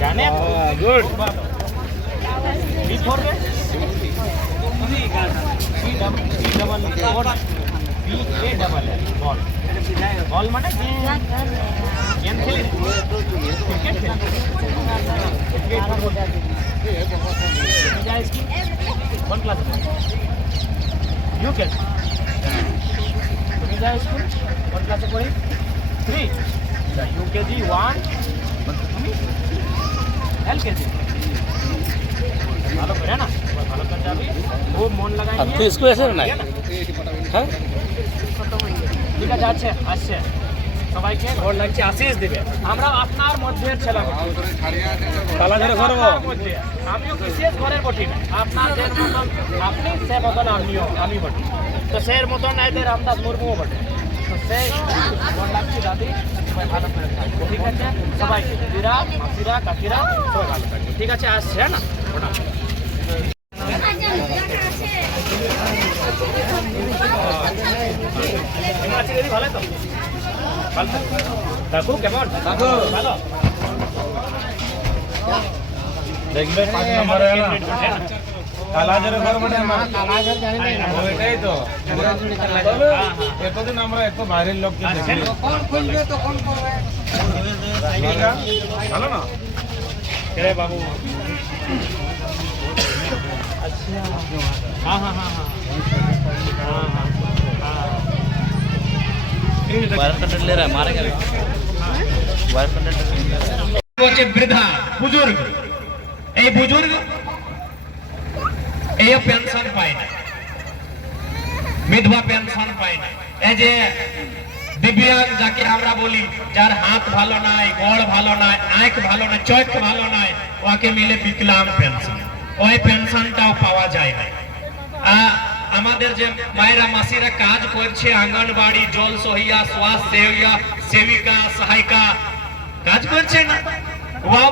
জানে good before রে B double B A double বল বল মানে গেম খেলে ক্রিকেট খেলে কোন ক্লাস ইউকেজি তুমি যাও স্কুল কোন ক্লাসে পড়ি 3 ইউকেজি 1 তুমি एलकेजी ভালো করে না ভালো করে যাবি খুব মন লাগাই তুই স্কুলে এসে না হ্যাঁ ঠিক আছে আছে আসছে সবাইকে ভোট লাগছে আশীষ দিবে আমরা আপনার মধ্যে ছেলে তালা ধরে করব আমিও বিশেষ ঘরের বটি না আপনাদের মতন আপনি সে মতন আমিও আমি বটি তো সের মতন এদের রামদাস মুর্মুও বটে তো সেই ভোট লাগছে দাদি সবাই ভালো করে থাকবে ঠিক আছে সবাই দিদিরা মাসিরা কাকিরা সবাই ভালো থাকবে ঠিক আছে আসছে না ওটা ভালো তো কাকু কেমন কাকু ভালো দেখবে 5 নম্বরে না কালাজারে ঘর বটে আমার কালাজার জানি না ওইটাই তো এতদিন আমরা এত বাইরের লোককে দেখি কোন খুলবে তো কোন করবে ভালো না রে বাবু আচ্ছা হ্যাঁ হ্যাঁ হ্যাঁ হ্যাঁ হ্যাঁ वायर कंटेंट ले रहा है मारेगा वायर कंटेंट হচ্ছে বৃদ্ধা বুজুর্গ এই বুজুর্গ এই পেনশন পায় না বিধবা পেনশন পায় না এই যে দিব্যাঙ্গ যাকে আমরা বলি যার হাত ভালো নাই গড় ভালো নাই আঁখ ভালো নাই চোখ ভালো নাই ওকে মিলে বিকলাঙ্গ পেনশন ওই পেনশনটাও পাওয়া যায় না আমাদের যে মায়েরা মাসিরা কাজ করছে আঙ্গনবাড়ি জল সহিয়া স্বাস্থ্য সেবিকা সহায়িকা কাজ করছে না ওয়াও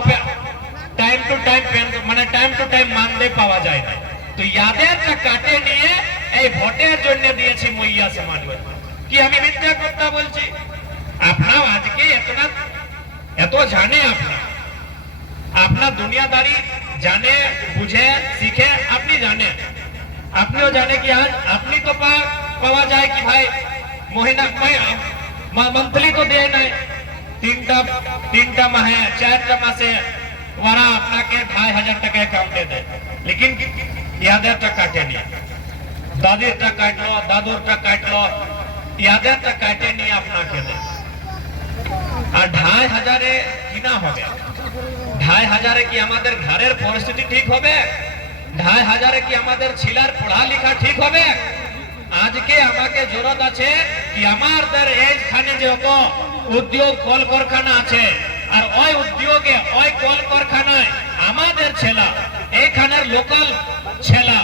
টাইম টু টাইম মানে টাইম টু টাইম মানদে পাওয়া যায় না তো ইয়াদেরটা কাটে নিয়ে এই ভোটের জন্য দিয়েছি মইয়া সমাজ কি আমি মিথ্যা কথা বলছি আপনার আজকে এত জানে আপনার দুনিয়াদারি জানে বুঝে শিখে আপনি জানেন আপনিও জানে কি আজ আপনি তো পাওয়া যায় কি ভাই মহিনা मंथली तो दे नहीं तीन माहे 4 मासे वारा अपना के 2500 टका अकाउंट दे दे लेकिन यादे तक काटे नहीं दादी तक काट लो दादूर तक काट लो यादे तक काटे नहीं अपना के दे और 2500 की ना हो गया 2500 की हमारे घरेर परिस्थिति ठीक हो गए 2500 की हमारे छिलार पढ़ा लिखा ठीक हो गए आज के আমাকে জরুরত আছে কি আমাদের এইখানে যে উদ্যোগ কলকারখানা আছে আর ওই উদ্যোগে ওই কলকারখানায় আমাদের ছেলা এইখানের লোকাল ছেলা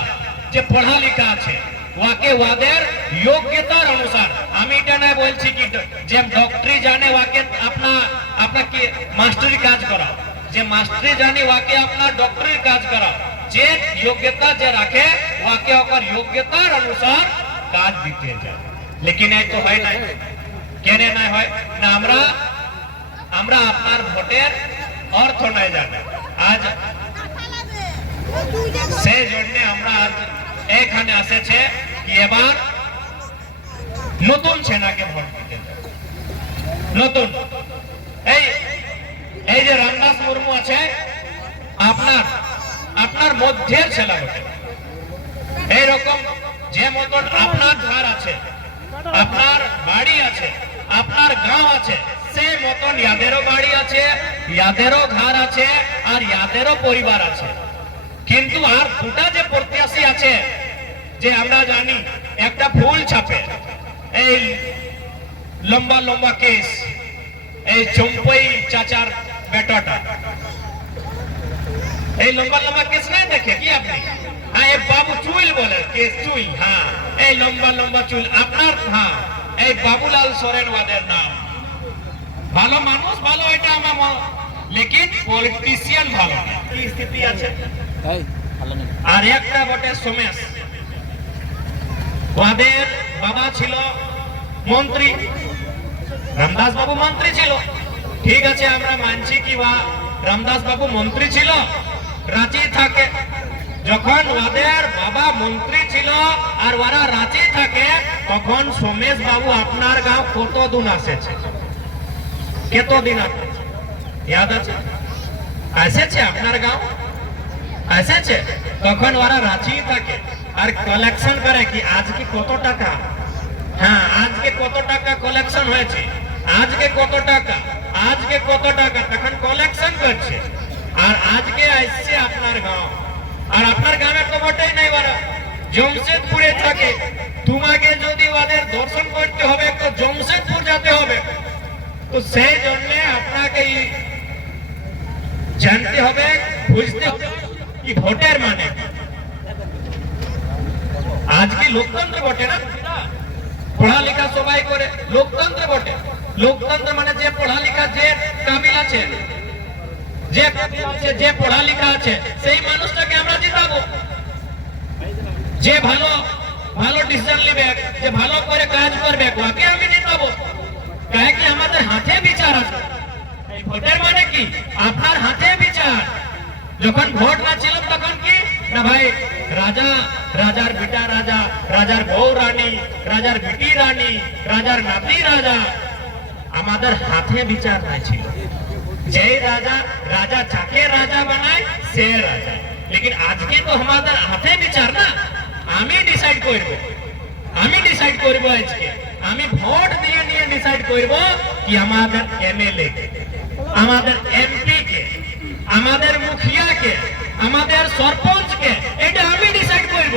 যে পড়া লেখা আছে ওকে ওদের যোগ্যতার অনুসার আমি এটা না বলছি কি যে ডক্টরি জানে ওকে আপনা কি মাস্টারি কাজ করা যে মাস্টারি জানে ওকে अपना ডক্টরি কাজ করা যে যোগ্যতা যে রাখে ওকে ওর যোগ্যতার অনুসার কাজ দিতে যায় लेकिन এই তো হয় না কেন না হয় না আমরা আপনার ভোটের অর্থ নাই জানি আজ সেই জন্য আমরা আজ এখানে এসেছে কি এবার নতুন সেনাকে ভোট দিতে নতুন এই যে রামদাস মুর্মু আছে আপনার মধ্যের ছেলে বটে এই রকম যে মতন আপনার ঘর আছে আপনার বাড়ি আছে আপনার গাঁও আছে সেই মতন ইয়াদেরও বাড়ি আছে ইয়াদেরও ঘর আছে আর ইয়াদেরও পরিবার আছে কিন্তু আর দুটা যে প্রত্যাশী আছে যে আমরা জানি একটা ফুল ছাপে এই লম্বা লম্বা কেস এই চম্পই চাচার বেটাটা এই লম্বা লম্বা কেস না দেখে কি আপনি হ্যাঁ এই বাবু চুল বলে কেস চুল হ্যাঁ এই লম্বা লম্বা চুল আপনার হ্যাঁ এই বাবুলাল সোরেন ওদের নাম ভালো মানুষ ভালো এটা আমার লেকিন পলিটিশিয়ান ভালো না কি স্থিতি আছে আর একটা বটে সোমেশ ওদের বাবা ছিল মন্ত্রী রামদাস বাবু মন্ত্রী ছিল ঠিক আছে আমরা মানছি কি রামদাস বাবু মন্ত্রী ছিল, রাঁচি থাকে। যখন ওদের বাবা মন্ত্রী ছিল আর ওরা রাঁচি থাকে, তখন সোমেশ বাবু আপনার গাঁও কতদিন আসেছে? কতদিন আসেছে ইয়াদ আছে? আসেছে আপনার গাঁও? আসেছে। তখন ওরা রাঁচি থাকে আর কালেকশন করে কি আজকে কত টাকা, হ্যাঁ আজকে কত টাকা কালেকশন হয়েছে, আজকে কত টাকা, আজকে কত টাকা, তখন কালেকশন করছে। আর আজকে আসছে আপনার গাঁও, আর আপনার গ্রামে তো বটেই নাই, ওরা জমশেদপুরে থাকে। তোমাকে যদি ওদের দর্শন করতে হবে তো জমশেদপুর যেতে হবে। তো সেই জন্য আপনাকে জানতে হবে, বুঝতে হবে কি ভোটের মানে। আজকে লোকতন্ত্র বটে না, পড়ালেখা সবাই করে, লোকতন্ত্র বটে। লোকতন্ত্র মানে যে পড়ালেখা, যে কাবিল আছে, যে কাবিল আছে, যে পড়ালেখা আছে, সেই মানুষটাকে আমরা জিতাবো। যে ভালো ভালো ডিসিশন নেবে, যে ভালো করে কাজ করবে, ওকে আমি জিতাবো। কারণ কি আমাদের হাতে বিচার আছে। এই ভোটের মানে কি আপনার হাতে বিচার। যখন ভোট না ছিল তখন কি না ভাই, রাজা, রাজার বেটা রাজা, রাজার বউ রানী, রাজার বেটি রানী, রাজার নাতি রাজা, আমাদের হাতে বিচার নাই ছিল। যে রাজা, রাজা যাকে রাজা বানায় সে রাজা। लेकिन আজকে তো আমাদের হাতে বিচার না। আমি ডিসাইড করব, আমি ডিসাইড করব আজকে, আমি ভোট দিয়ে নিয়ে ডিসাইড করব কি আমাদের এমএলএ কে, আমাদের এমপি কে, আমাদের মুখিয়া কে, আমাদের সরপঞ্চ কে, এটা আমি ডিসাইড করব।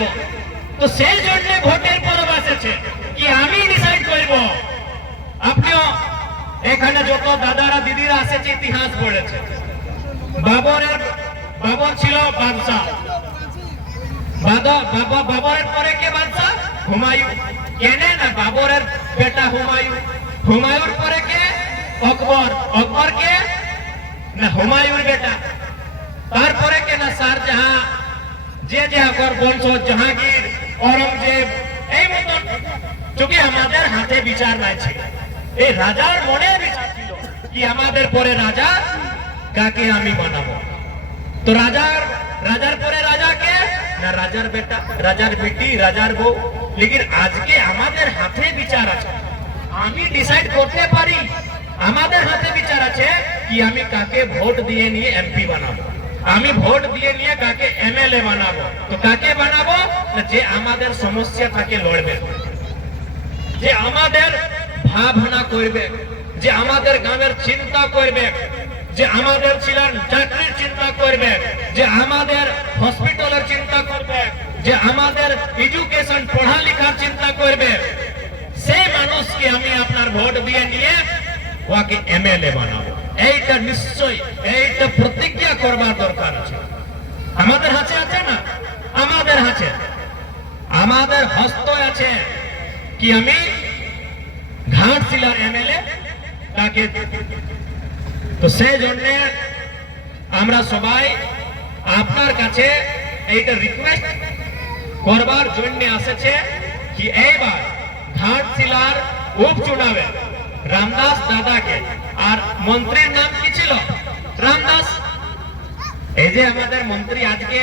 তো সেই জন্য ভোটের পরব আসছে কি আমি ডিসাইড করব। আপনিও এখানে যত দাদারা দিদিরা আসছে ইতিহাস পড়েছে। বাবর ছিল বাদশাহ, বাবরের পরে কে বাদশাহ? হুমায়ুন। কেনে না বাবরের বেটা হুমায়ুন, হুমায়ুর পরে কে? আকবর, আকবর কে না হুমায়ুর বেটা। তারপরে কে না শাহজাহান, যে যে আকবর বংশ, জাহাঙ্গীর, औरंगजेब, এই মতন। চোখে আমাদের হাতে বিচার নাই ছিল। এই রাজার মনে বিচার ছিল কি আমাদের পরে রাজা কাকে আমি বানাবো। তো রাজার পরে রাজা কে না রাজার বেটা, রাজার বেটি, রাজার বউ। लेकिन আজকে আমাদের হাতে বিচার আছে, আমি ডিসাইড করতে পারি। আমাদের হাতে বিচার আছে কি আমি কাকে ভোট দিয়ে নিয়ে এমপি বানাবো, আমি ভোট দিয়ে নিয়ে কাকে এমএলএ বানাবো। তো কাকে বানাবো না যে আমাদের সমস্যা থাকে লড়বে, যে আমাদের ভাবনা করবে, যে আমাদের গ্রামের চিন্তা করবে, যে আমাদের ছিলেন চাকরির চিন্তা করবে, যে আমাদের হসপিটালের চিন্তা করবে, যে আমাদের এডুকেশন পড়ালেখার চিন্তা করবে। সেই মানুষকে আমি আপনার ভোট দিয়ে নিয়ে ওকে এমএলএ বানাবো। এইটা নিশ্চয়, এইটা প্রতিজ্ঞা করবার দরকার আছে। আমাদের হাতে আছে না, আমাদের হাতে, আমাদের হস্ত আছে কি আমি ঘাটশিলার এমএলএ তাকে। তো সেই জন্য আমরা সবাই আপনার কাছে এইটা রিকোয়েস্ট করবার জন্য আসছে কি এইবার ঘাটশিলার উপচুনাবে রামদাস দাদাকে, আর মন্ত্রীর নাম কি ছিল? রামদাস। এই যে আমাদের মন্ত্রী আজকে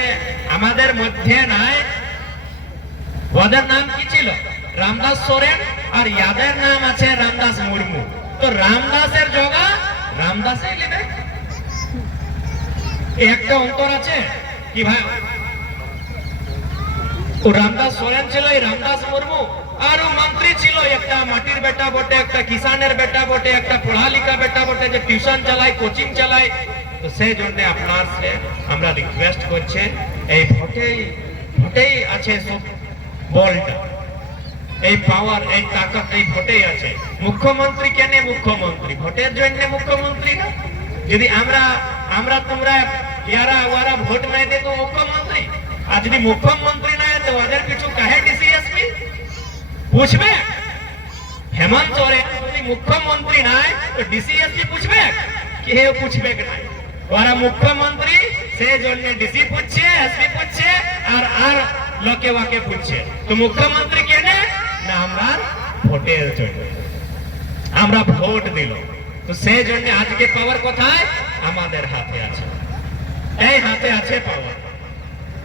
আমাদের মধ্যে নাই, ওদের নাম কি ছিল? রামদাস সোরেন। আর ইয়াদের নাম আছে রামদাস মুর্মু। তো রামদাসের জগা রামদাসই নেবে। একটা অন্তর আছে কি ভাই, ও রামদাস সোরেন ছিল, এই রামদাস মুর্মু। আর ও মন্ত্রী ছিল একটা মাটির বেটা বটে, একটা কিষানের বেটা বটে, একটা পড়ালিখা বেটা বটে, যে টিউশন চালায়, কোচিং চালায়। তো সেই জন্য আপনার সে আমরা রিকোয়েস্ট করছে, এই ভোটেই আছে সব বলটা, এই পাওয়ার, এই তাকত এই ভোটেই আছে। মুখ্যমন্ত্রী কেন মুখ্যমন্ত্রী? ভোটের জন্য মুখ্যমন্ত্রী না। যদি আমরা তোমরা ইয়ারা ওরা ভোট নাই দে তো মুখ্যমন্ত্রী। আর যদি মুখ্যমন্ত্রী না তো ওদের কিছু কাহে ডিসিএসপি पूछबे? हेमंत सोरेन যদি মুখ্যমন্ত্রী নাই তো ডিসিএসপি पूछबे? কেউ पूछबे না। ওরা মুখ্যমন্ত্রী, সেই জন্য ডিসি पूछছে, এসপি पूछছে, আর লোকে ওকে पूछছে। তো মুখ্যমন্ত্রী কেনে না আমরা ভোটের জন্য, আমরা ভোট দিল। তো সেই জন্য আজকে পাওয়ার কোথায়? আমাদের হাতে আছে, এই হাতে আছে পাওয়ার।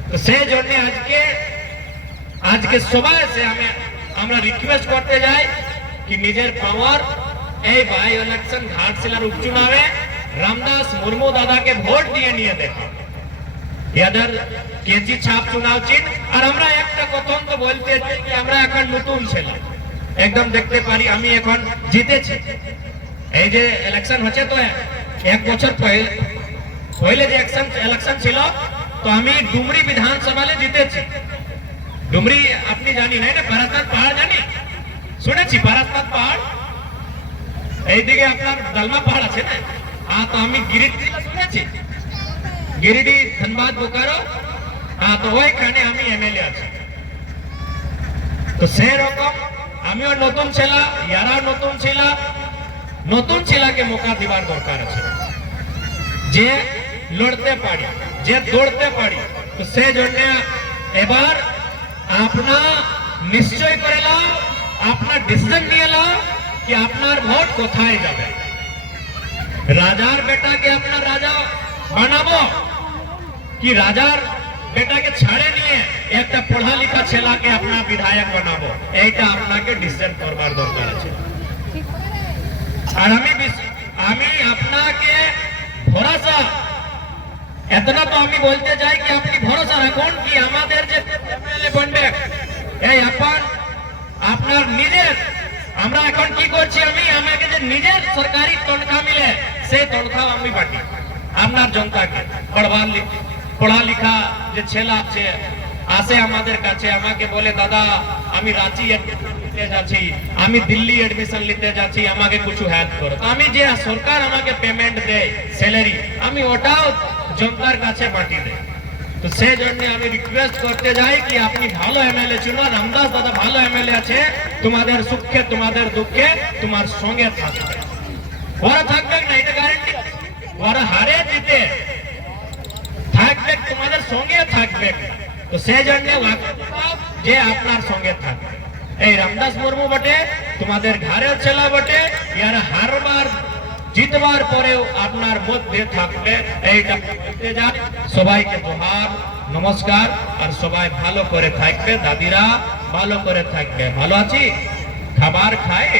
তো সেই জন্য আজকে সবাই আমরা রিকোয়েস্ট করতে যাই কি নিজের পাওয়ার এই বাই ইলেকশন ঘাটশিলার উপচুনাवे रामदास मुर्मू दादा के ভোট দিয়ে নিয়ে দেখো। এদের কেজি ছাপ চুনাव চিহ্ন। আর আমরা একটা কথা তো বলতে চাই কি আমরা এখন নতুন ছিলাম, একদম দেখতে পারি আমি এখন জিতেছি। এই যে ইলেকশন হচ্ছে তো এক বছর পহলে যে ইলেকশন ছিল তো আমি ডুমরি বিধানসভাতে জিতেছি। ডুমরি আপনি জানি না, পারাসনাথ পাহাড় জানি, শুনেছি পারাসনাথ পাহাড়, এইদিকে আপনার দালমা পাহাড় আছে না, তো আমি গিরিডি শুনেছি, গিরিডি ধনবাদ বোকারো, তো ওইখানে আমি এমএলএ আছি। তো সেই রকম আমিও নতুন ছিলা, ইয়ারাও নতুন ছিল, নতুন ছিলাকে মৌকা দিবার দরকার আছে, যে লড়তে পারি, যে দৌড়তে পারি। তো সেই জন্য এবার আপনা নিশ্চয় করে লাও, আপনার ডিসিশন নিয়ে লাও कि আপনার ভোট কোথায় যাবে। রাজার বেটাকে আপনার রাজা বানাবো কি রাজার বেটাকে ছাড়ে নিয়ে একটা পড়া লেখা ছেলেকে আপনার বিধায়ক বানাবো, এইটা আপনাকে ডিসিশন করবার দরকার আছে। আর আমি আপনাকে ভরসা এতটা তো আমি বলতে চাই কি আপনি ভরসা রাখুন কি আমাদের যে এমএলএ বনবে এই আপনার নিজের, আমরা এখন কি করছি, আমাকে যে নিজের সরকারি তনখা মিলে সেই তনখাও আমি বাটি আপনার জনতাকে। পড়া লেখা যে ছেলে আছে আসে আমাদের কাছে, আমাকে বলে দাদা আমি রাঁচি নিতে যাচ্ছি, আমি দিল্লি এডমিশন নিতে যাচ্ছি, আমাকে কিছু হেল্প করো। তো আমি যে সরকার আমাকে পেমেন্ট দেয় স্যালারি, আমি ওটাও জনতার কাছে বাটি দেয়। তো সেই জন্য আমি রিকোয়েস্ট করতে যাই কি আপনি ভালো এমএলএ চুনো, রামদাস দাদা ভালো এমএলএ আছে, তোমাদের সুখে তোমাদের দুঃখে তোমার সঙ্গে থাকবে। ওরা থাকবে না এটা গ্যারান্টি, ওরা হারে জিতে থাকবে, তোমাদের সঙ্গে থাকবে। তো সেই জন্য যে আপনার সঙ্গে থাকবে এই রামদাস মুর্মু বটে, তোমাদের ঘরের ছেলে বটে, ইয়ারা হারবার জিতবার পরেও আপনার মধ্যে থাকবে, এইটা বলতে যান। সবাইকে জোহার, নমস্কার, আর সবাই ভালো করে থাকবে, দাদিরা ভালো করে থাকবে। ভালো আছি, খাবার খায়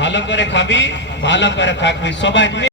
ভালো করে খাবি, ভালো করে থাকবি সবাই।